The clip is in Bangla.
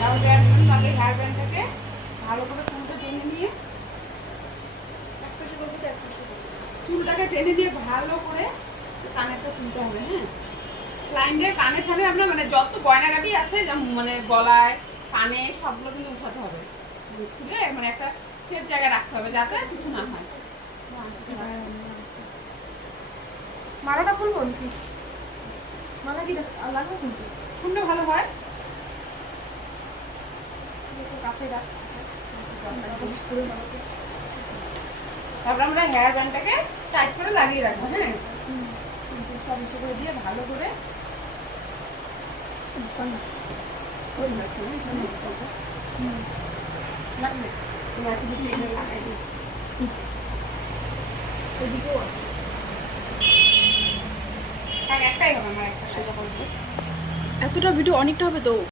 রাবার ব্যান্ড মানে তারপরে হেয়ার ব্যান্ডটাকে ভালো করে চুলটা টেনে নিয়ে এক পাশে করবো তো এক পাশে করবো। চুলটাকে টেনে দিয়ে ভালো করে কানেরটা তুলতে হবে। হ্যাঁ, ক্লায়েন্টের কানে ঠানে আমরা মানে যত গয়নাগাটি আছে যেমন মানে গলায় কানে সবগুলো কিন্তু উঠাতে হবে, খুলে মানে একটা সেফ জায়গায় রাখতে হবে যাতে কিছু না হয়। মালাটা খুলবো নাকি? মালা কি লাগবে কিন্তু? শুনলে ভালো হয়, একটু কাছে রাখ। তারপরে আমরা হেয়ার ব্যান্ডটাকে টাইট করে লাগিয়ে রাখবো। হ্যাঁ, সব ইসে করে দিয়ে ভালো করে ওই লাগছে না এখানে লাগবে তোমার একটু যদি এখানে লাগাই দিই। এদিকেও আছে। একটাই হবে আমার একটা সোজা করবো। এতটা ভিডিও অনেকটা হবে তো।